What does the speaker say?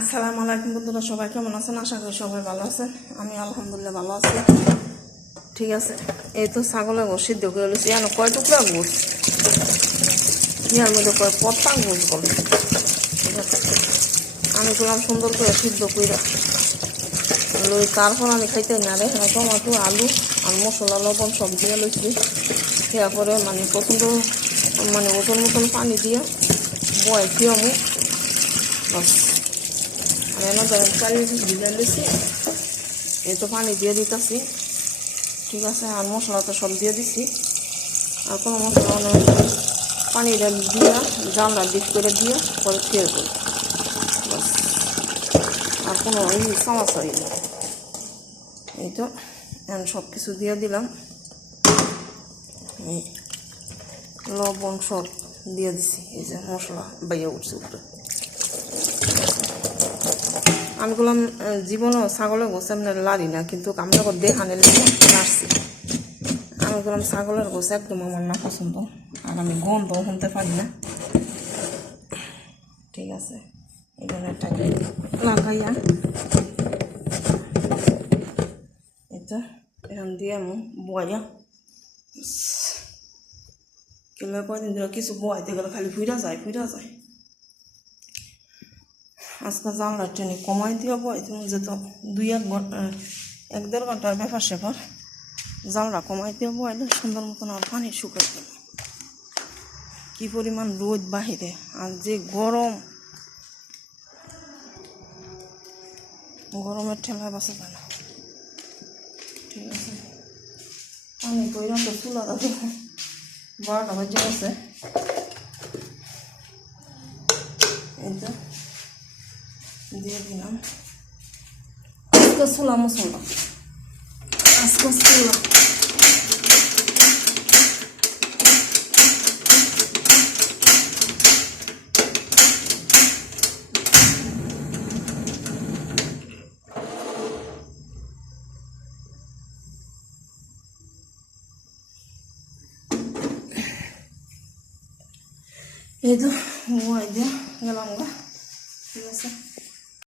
আসসালামু আলাইকুম বন্ধুরা, সবাই কেমন আছেন? আশা করি সবাই ভালো আছেন। আমি আলহামদুলিল্লাহ ভালো আছি। ঠিক আছে, এই তো ছাগলের গোশ সিদ্ধ করে লইছি। এখন কয় টুকরা গোশ, ইয়ার মধ্যে কয় পত্তা গোশ বলে। ঠিক আছে, আমি করলাম সুন্দর করে সিদ্ধ করে লই। তারপর আমি খাইতে না রে টমাটো, আলু আর মশলা, লবণ সব দিয়ে লইছি। তারপরে প্রচণ্ড ওজন মতন পানি দিয়ে বয় কি আমি বাস। আর এনে ধরেন 40 পিস ভিজে দিচ্ছি, এই তো পানি দিয়ে দিতেছি। ঠিক আছে, আর মশলা তো সব দিয়ে দিচ্ছি। আর কোনো মশলা পানিটা দিয়ে জালটা ডিপ করে দিয়ে পরে খেয়ে দেবো বাস। আর কোনো সমস্যা হয়নি। এই তো এখন সব কিছু দিয়ে দিলাম, লবণ সব দিয়ে দিছি। এই যে মশলা বাইয়া উঠছে উপরে। আমি বললাম জীবনও ছাগলের গোছ এমনি লাড়ি না, কিন্তু আমরা দেখানে আসছি। আমি বললাম ছাগলের গোছ একদম আমার না পছন্দ, আর আমি গন্ধ শুনতে পারি না। ঠিক আছে, এখানে এটাকে লাগাইয়া এটা এখন দিয়ে আমি বয়া কিংবা কয়দিন ধরে কিছু বয়াইতে গেলে খালি ফিরা যায়। আজকে জানলার ট্রেনে কমাই দিয়ে বয়াইতে যেত 1-1.5 ঘন্টার ব্যাপার সেপার। জানলা কমাই দিয়ে বয়াইলে সুন্দর মতন আর পানি শুকাই দেব। কি পরিমাণ রোদ বাহিরে, আর যে গরমের ঠেলায় বাঁচা যায় না। ঠিক আছে, পানি কইরা তো চুলা দাদা 12টা বাজে গেছে। এই তো দিয়ে দিলাম আজকে চুলা মশলা, আজকে চুলা এই তো বয় দিয়ে গেলাম গা। ঠিক আছে,